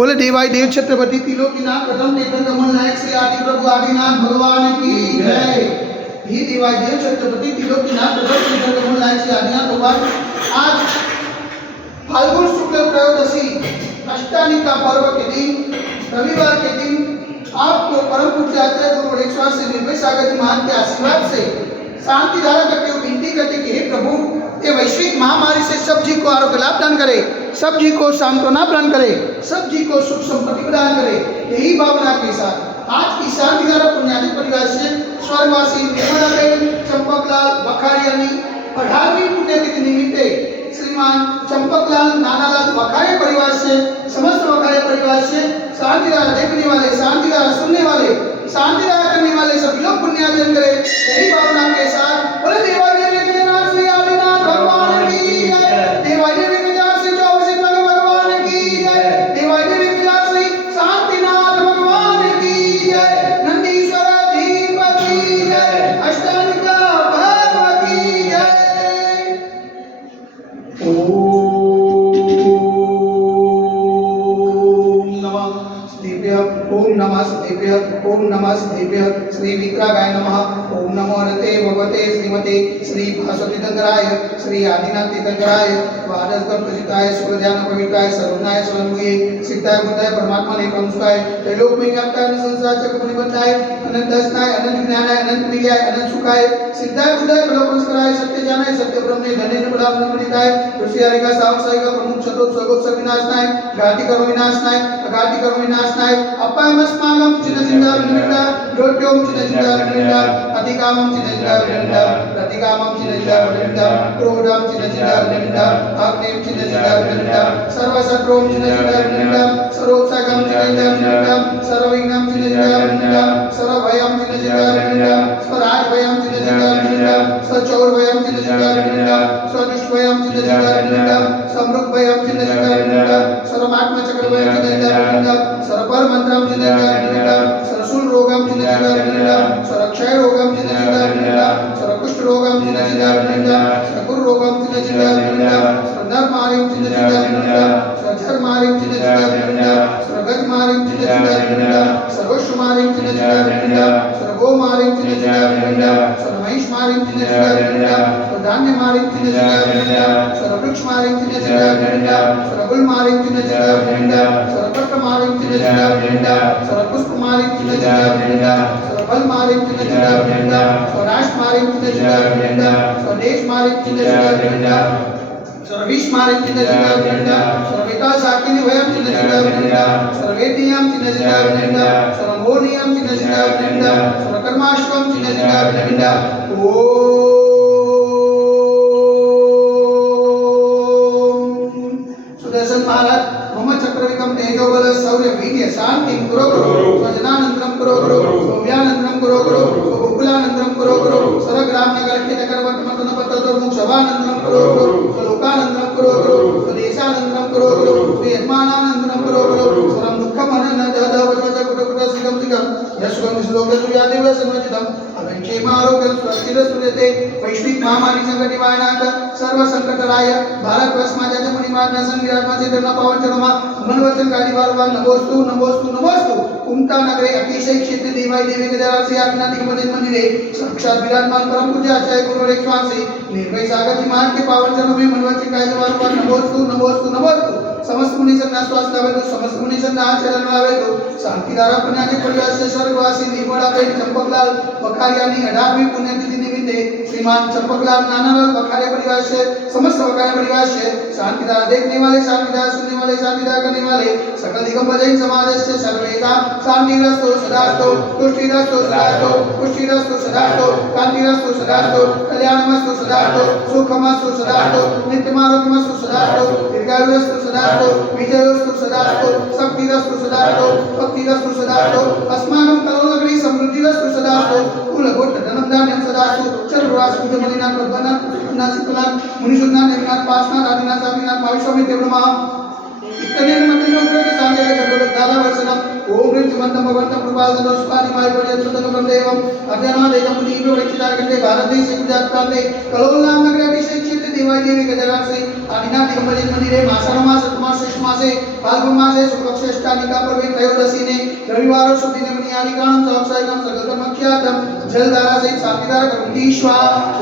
बोले देवाय देव छत्रपति त्रिलोकीनाथ प्रथम तीर्थंकर कमल नायक श्री आदि प्रभु आदिनाथ भगवान की जय। ही देवाय देव छत्रपति त्रिलोकीनाथ प्रथम तीर्थंकर कमल नायक श्री आदिनाथ भगवान। आज फाल्गुन शुक्ल त्रयोदशी अष्टानिका पर्व के दिन रविवार के दिन आपको परम पूज्य आचार्य गुरु वडेश्वर से निर्भय सागर जी महान के आशीर्वाद से शांति धारा करते हुए विनती करते कि हे प्रभु ये वैश्विक महामारी से सब जी को आरोग्य लाभ दान करे, सब जी को सांत्वना प्रदान करे, सब जी को सुख संपत्ति प्रदान करे। यही भावना के साथ आज की शांति धारा पुण्याजी परिवार से स्वर्गवासी निर्मलाबेन चंपकलाल वखारियानी 18वीं पुण्यतिथि निमित्ते श्रीमान चंपकलाल नानालाल वखारे परिवार से समस्त वखारे परिवार से शांति धारा देखने वाले, शांति धारा सुनने वाले, शांति धारा करने वाले सभी लोग पुण्यार्जन करें। यही भावना के साथ बोले देवाय देव विघ्ननाथ श्री आदिनाथ भगवान की जय। देवाय देव विघ्ननाथ श्री चौबीसनाथ भगवान की जय। देवाय देव विघ्ननाथ श्री शांतिनाथ भगवान की जय। नंदीश्वर धीपति जय। अष्टानिका पर्व की जय। ओम नमः शिवाय। ओम नमः शिवाय। श्री विक्रागाय नमः। ओम नमो रते भगवते श्रीमते श्री भास्वती तीर्थंकराय श्री आदिनाथ तीर्थंकराय वादस्कम प्रसिद्धाय सुखध्यान पवित्राय सर्वज्ञाय स्वयंभुये सिद्धाय बुद्धाय परमात्मा ने प्रमुखाय त्रैलोक में व्याप्ताय संसार चक्र निबंधाय अनंत दशनाय अनंत ज्ञानाय अनंत विजयाय अनंत सुखाय सिद्धाय बुद्धाय प्रलोभनस्कराय सत्य जानाय सत्य ब्रह्मे धन्य बलाम निमित्ताय ऋषियारि का सावसाय का प्रमुख चतुर्थ स्वगोप विनाशनाय घाटी कर्म विनाशनाय अघाटी कर्म विनाशनाय अपायमस्मागम चिन्ह चिन्ह विनिमित्ता ज्योत्योम चिन्ह चिन्ह विनिमित्ता अधिकामम चिन्ह चिन्ह विनिमित्ता प्रतिकामम चिन्ह चिन्ह विनिमित्ता क्रोधम चिन्ह चिन्ह विनिमित्ता अग्निम चिन्ह चिन्ह विनिमित्ता सर्वशत्रुम चिन्ह चिन्ह विनिमित्ता सर्वोत्साहम चिन्ह चिन्ह विनिमित्ता सर्वविघ्नम चिन्ह चिन्ह विनिमित्ता सर्वभयम चिन्ह चिन्ह विनिमित्ता स्वराजभयम चिन्ह चिन्ह विनिमित्ता स्वचौरभयम चिन्ह चिन्ह विनिमित्ता स्वदुष्टभयम चिन्ह चिन्ह विनिमित्ता समृद्धभयम चिन्ह चिन्ह विनिमित्ता सर्वमात्मचक्रभयम चिन्ह चिन्ह विनिमित्ता सर्वपरमंत्रम चिन्ह चिन्ह विनिमित्ता सर्वशूल रोगम चिन्ह चिन्ह विनिमित्ता सर्वक्षय रोगम चिन्ह चिन्ह विनिमित्ता सर्वकुष्ठ रोगम चिन्ह चिन्ह विनिमित्ता सर्वगुरु रोगम चिन्ह चिन्ह विनिमित्ता सर्वधर्मारिम चिन्ह चिन्ह विनिमित्ता सर्वधर्मारिम चिन्ह चिन्ह विनिमित्ता सर्वगजमारिम चिन्ह चिन्ह विनिमित्ता सर्वशुमारिम चिन्ह चिन्ह विनिमित्ता सर्वगोमारिम चिन्ह चिन्ह विनिमित्ता सर्वमहिषमारिम चिन्ह चिन्ह विनिमित्ता सर्वधान्यमारिम चिन्ह चिन्ह विनिमित्ता सर्ववृक्षमारिम चिन्ह चिन्ह विनिमित्ता सर्वगुलमारिम चिन्ह चिन्ह विनिमित्ता सर्वपत्रमारिम चिन्ह चिन्ह विनिमित्ता सर्वपुष्पमारिम चिन्ह चिन्ह विनिमित्ता सर्वफलमारिम चिन्ह चिन्ह विनिमित्ता सर्वराष्ट्रमारिम चिन्ह चिन्ह विनिमित्ता सर्वदेशमारिम चिन्ह चिन्ह विनिमित्ता सर्वविश्वमारिम चिन्ह चिन्ह विनिमित्ता सर्वविकाल शाक्तिनि भयम चिन्ह चिन्ह विनिमित्ता सर्ववेदियम चिन्ह चिन्ह विनिमित्ता सर्वमोनियम चिन्ह चिन्ह विनिमित्ता सर्वकर्माश्वम चिन्ह चिन्ह विनिमित्ता सुदर्शन महाराज मम चक्रविकम तेजोबल शौर्य वीर्य शांति कुरो कुरो स्वजनानंदनम कुरो कुरो सौम्यानंदनम कुरो कुरो गोकुलानंदनम कुरो कुरो सर्वग्राम नगर खेत करवट मतन पत्र मुख सभानंदनम कुरो कुरो लोकानंदनम कुरो कुरो स्वदेशानंदनम कुरो कुरो यजमानानंदनम कुरो कुरो सर्वं दुःखम अनन दद वचवच कुट कुट सिगम सिगम यशुगम श्लोक तुयादेव समचितम अभंचेम आरोग्यम स्वस्तिर सुरते वैश्विक महामारी संकट निवारणार्थ सर्व संकटराय भारत वर्ष माझ्या मुनिमाना संगिरात्माचे त्यांना पावन चरमा मनवचन कार्य वारंवार नमोस्तु नमोस्तु नमोस्तु कुमटा नगरे अतिशय क्षेत्र देवाय देवी गजारासी आत्मनातिक मंदिरे साक्षात विराजमान परम पूज्य आचार्य गुरु वडेश्वर निर्भय सागर जी महान के पावन चरणों में मनवचन कार्य वारंवार नमोस्तु नमोस्तु नमोस्तु समस्त मुनि संना स्वास लावे तो समस्त मुनि संना आचरण लावे तो शांति धारा पुण्याचे परिवार से स्वर्गवासी निर्मलाबेन चंपकलाल वखारियानी 18वीं पुण्यतिथि निमित्ते श्रीमान चंपकलाल नानालाल वखारे परिवार से समस्त वखारे परिवार से शांति धारा देखने वाले, शांति धारा सुनने वाले, शांति धारा करने वाले सकल दिगंबर जैन समाज से सर्वेदा शांतिरस्तु सदास्तु तुष्टिरस्तु सदास्तु पुष्टिरस्तु सदास्तु कांतिरस्तु सदास्तु कल्याणमस्तु सदास्तु सुखमस्तु सदास्तु नित्यमारोग्यमस्तु सदास्तु दीर्घायुरस्तु सदास्तु विजयोस्तु सदास्तु शक्तिरस्तु सदास्तु भक्तिरस्तु सदास्तु अस्माकं कलोनगरी समृद्धिरस्तु सदास्तु कुलगोत्र धनं धान्यं सदास्तु चर्वरास्तु जमलिनाथ प्रभनाथ नासिकनाथ मुनिषुनाथ देवनाथ पासनाथ आदिनाथ सामीनाथ भाविष्वमे देवनाथ इतने मंदिर में उग्र के सामने के गरुड़ दादा वर्षनम ओम ह्रीं श्रीमंतम भगवंतम कृपालदं दोषपानि माय पर्यंतम ब्रह्मदेवम अज्ञानादेकं मुनिभ्यो वैचितार्गंडे भारत देशे गुजरात प्रांते कलोल नाम नगरे अतिशय क्षेत्र देवाय देवी गजराज से आदिनाथ दिगंबर मंदिरे मासानो मास अथवा शेष मासे फाल्गुन मासे शुक्ल पक्षेष्टानिका पर्वे त्रयोदशी ने रविवार शुद्धि ने मनियारिकाणं सहस्रायकं सकलतमख्यातम जलधारा से शांतिधारा कर्मतीश्वा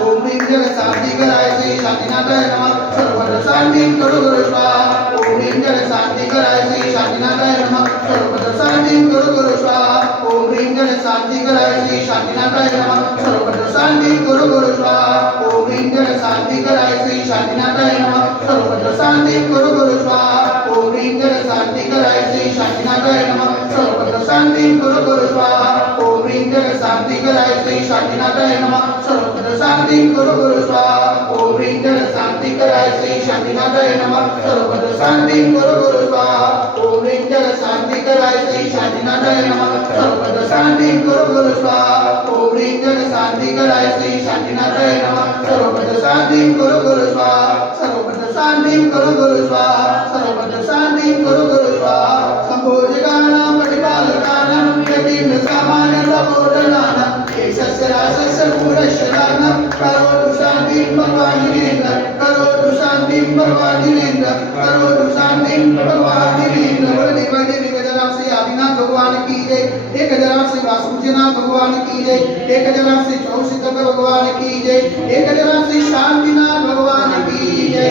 ओम ह्रीं जल शांति कराय से शांतिनाथाय नमः सर्वत्र शांति करो करो स्वाहा ओम ह्रीं जल शांति कराय से शांतिनाथाय नमः सर्वत्र शांति करो करो स्वाहा ओम ह्रीं जल शांति कराय से शांतिनाथाय नमः सर्वत्र शांति करो करो स्वाहा ओम ह्रीं जल शांति कराय से शांतिनाथाय नमः सर्वत्र शांति करो करो स्वाहा ओम ह्रीं जल शांति कराय से शांतिनाथाय नमः सर्वत्र शांति करो करो स्वाहा ओम ह्रीं जल शांति कराय से शांतिनाथाय नमः सर्वत्र शांति करो करो स्वाहा ओम ह्रीं जल शांति कराय से शांतिनाथाय नमः सर्वत्र शांति करो करो स्वाहा ओम ह्रीं जल शांति कराय से शांतिनाथाय नमः सर्वत्र शांति करो करो स्वाहा ओम ह्रीं जल शांति कराय से शांतिनाथाय नमः सर्वत्र शांति करो करो स्वाहा सर्वत्र शांति करो करो स्वाहा सर्वत्र शांति करो करो स्वाहा संभोजकानां प्रतिपालकानां यतीन्द्र सामान्य तपोधनानां केशस्य रासस्य मूलशराणां करोतु शान्तिं भगवान् जिनेन्द्र करोतु शान्तिं भगवान् जिनेन्द्र करोतु शान्तिं भगवान् जिनेन्द्र बोलो देवाय देवी गजराज से आदिनाथ भगवान की जय एक गजराज से वासुदेवनाथ भगवान की जय एक गजराज से चौसितक भगवान की जय एक गजराज से शांतिनाथ भगवान की जय